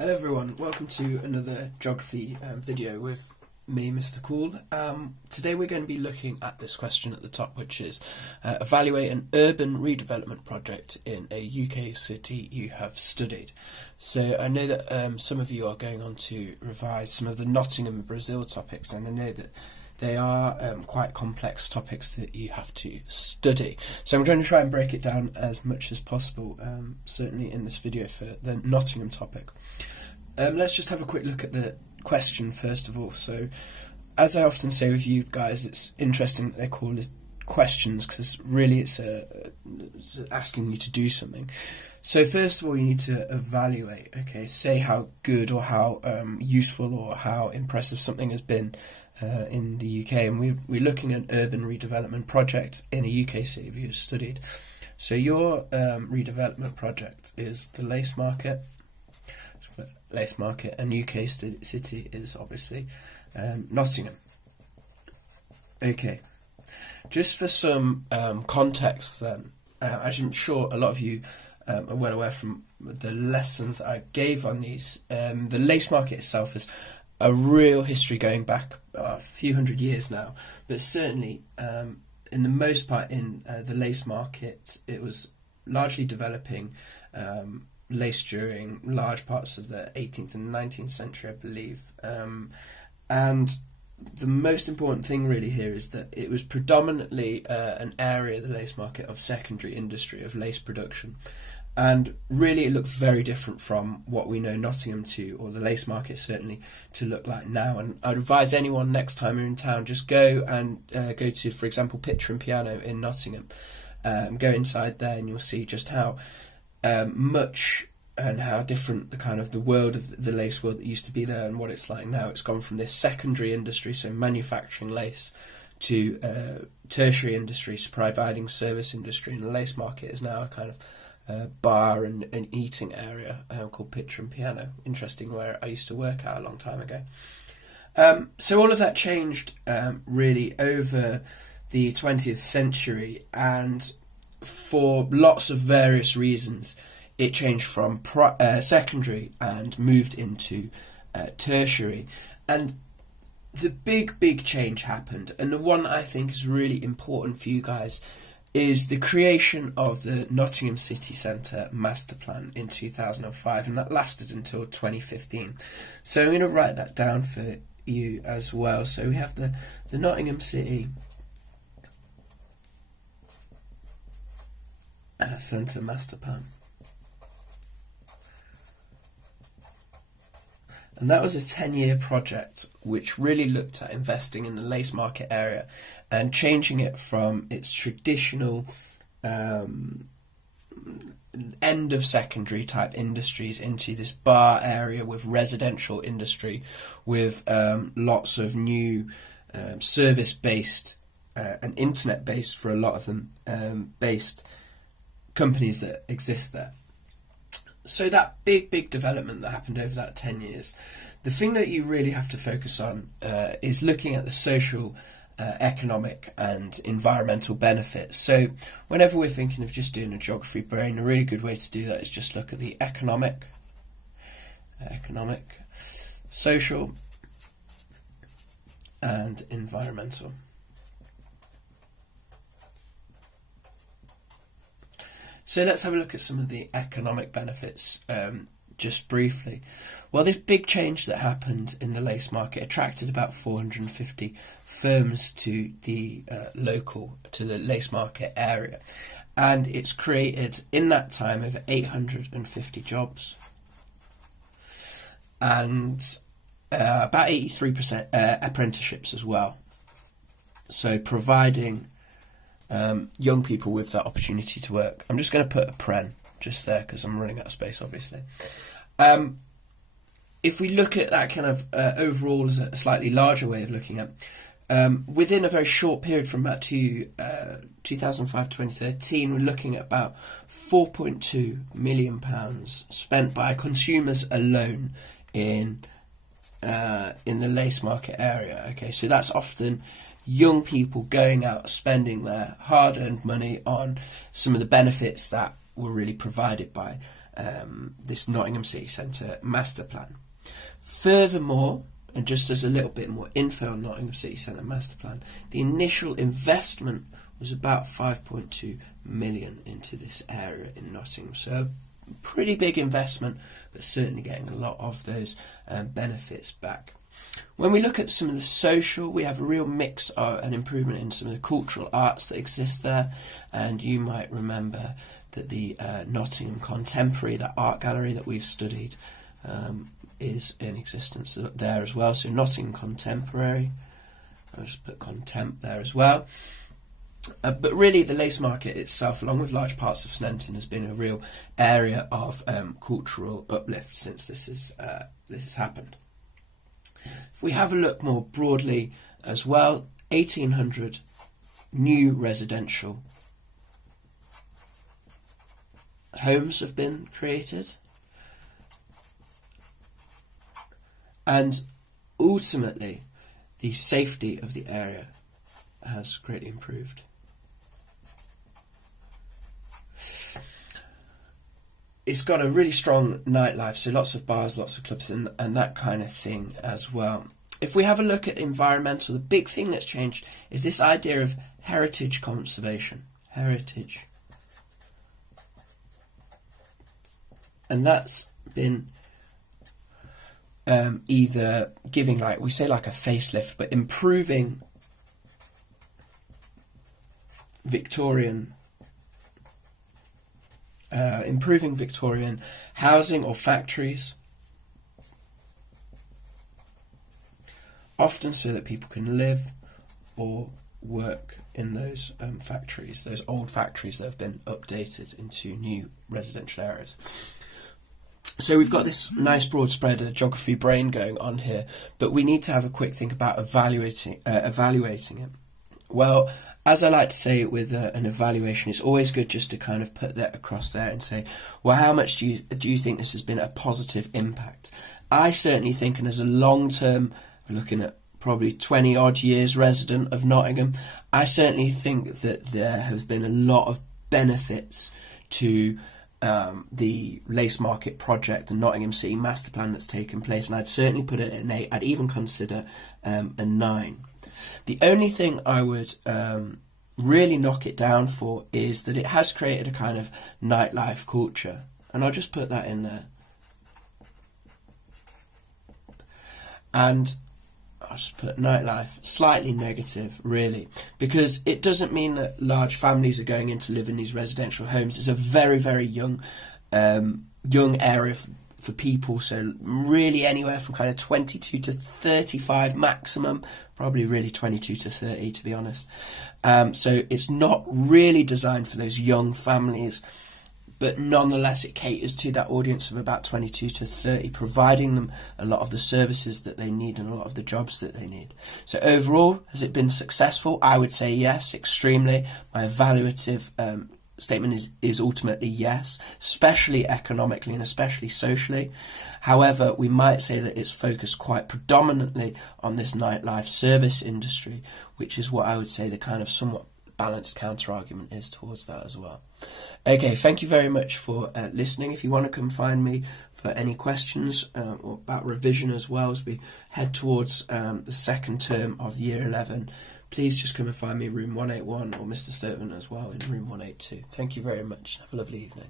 Hello everyone, welcome to another geography video with me, Mr. Cool. Today we're going to be looking at this question at the top, which is evaluate an urban redevelopment project in a UK city you have studied. So I know that some of you are going on to revise some of the Nottingham, Brazil topics, and I know that they are quite complex topics that you have to study. So I'm going to try and break it down as much as possible, certainly in this video for the Nottingham topic. Let's just have a quick look at the question first of all. So, as I often say with you guys, it's interesting that they're called as questions because really it's asking you to do something. So first of all, you need to evaluate, say how good or how useful or how impressive something has been in the UK, and we're looking at an urban redevelopment project in a UK city you studied. So your redevelopment project is the Lace Market, and UK city is obviously Nottingham. Okay, just for some context then, as I'm sure a lot of you are well aware from the lessons I gave on these, the Lace Market itself is a real history going back a few hundred years now, but certainly in the most part in the Lace Market it was largely developing lace during large parts of the 18th and 19th century, I believe. And the most important thing really here is that it was predominantly an area, the Lace Market, of secondary industry, of lace production. And really it looked very different from what we know Nottingham to, or the Lace Market certainly, to look like now. And I'd advise anyone next time you're in town, just go and go to, for example, Picture and Piano in Nottingham. Go inside there and you'll see just how much and how different the kind of the world of the lace world that used to be there and what it's like now. It's gone from this secondary industry, so manufacturing lace, to tertiary industry, so providing service industry, and the Lace Market is now a kind of bar and an eating area called Picture and Piano. Interesting, where I used to work at a long time ago. So all of that changed really over the 20th century, and for lots of various reasons it changed from secondary and moved into tertiary. And the big change happened, and the one I think is really important for you guys is the creation of the Nottingham City Centre Master Plan in 2005, and that lasted until 2015. So I'm going to write that down for you as well. So we have the Nottingham City Centre Master Plan. And that was a 10-year project which really looked at investing in the Lace Market area and changing it from its traditional end of secondary type industries into this bar area with residential industry, with lots of new service-based and internet-based, for a lot of them, based companies that exist there. So that big development that happened over that 10 years, the thing that you really have to focus on is looking at the social, economic and environmental benefits. So whenever we're thinking of just doing a geography brain, a really good way to do that is just look at the economic, social and environmental. So let's have a look at some of the economic benefits just briefly. Well, this big change that happened in the Lace Market attracted about 450 firms to the Lace Market area, and it's created in that time over 850 jobs, and about 83% apprenticeships as well. So providing young people with that opportunity to work. I'm just going to put a pren just there because I'm running out of space, obviously. If we look at that kind of overall as a slightly larger way of looking at, within a very short period from about 2005 to 2013, we're looking at about £4.2 million spent by consumers alone in the Lace Market area. Okay, so that's often young people going out spending their hard-earned money on some of the benefits that were really provided by this Nottingham City Centre master plan. Furthermore, and just as a little bit more info on Nottingham City Centre master plan, the initial investment was about 5.2 million into this area in Nottingham. So a pretty big investment, but certainly getting a lot of those benefits back. When we look at some of the social, we have a real mix and improvement in some of the cultural arts that exist there. And you might remember that the Nottingham Contemporary, that art gallery that we've studied, is in existence there as well. So Nottingham Contemporary, I'll just put Contempt there as well. But really the Lace Market itself, along with large parts of Sneinton, has been a real area of cultural uplift since this has happened. If we have a look more broadly as well, 1,800 new residential homes have been created. And ultimately, the safety of the area has greatly improved. It's got a really strong nightlife, so lots of bars, lots of clubs, and that kind of thing as well. If we have a look at environmental, the big thing that's changed is this idea of heritage conservation. Heritage. And that's been either giving, like we say, like a facelift, but improving Victorian housing or factories, often so that people can live or work in those factories, those old factories that have been updated into new residential areas. So we've got this nice broad spread of geography brain going on here, but we need to have a quick think about evaluating it. Well, as I like to say with an evaluation, it's always good just to kind of put that across there and say, well, how much do you think this has been a positive impact? I certainly think, and as a long-term, we're looking at probably 20 odd years resident of Nottingham, I certainly think that there have been a lot of benefits to the Lace Market project, the Nottingham City master plan that's taken place, and I'd certainly put it at an 8. I'd even consider a 9. The only thing I would really knock it down for is that it has created a kind of nightlife culture, and I'll just put that in there. And I'll just put nightlife slightly negative, really, because it doesn't mean that large families are going in to live in these residential homes. It's a very, very young area for people, so really anywhere from kind of 22 to 35 maximum, probably really 22 to 30 to be honest. So it's not really designed for those young families, but nonetheless it caters to that audience of about 22 to 30, providing them a lot of the services that they need and a lot of the jobs that they need. So overall, has it been successful? I would say yes, extremely. My evaluative statement is ultimately yes, especially economically and especially socially. However, we might say that it's focused quite predominantly on this nightlife service industry, which is what I would say the kind of somewhat balanced counter-argument is towards that as well. Okay, thank you very much for listening. If you want to come find me for any questions or about revision as well as we head towards the second term of year 11, please just come and find me room 181 or Mr. Stoughton as well in room 182. Thank you very much. Have a lovely evening.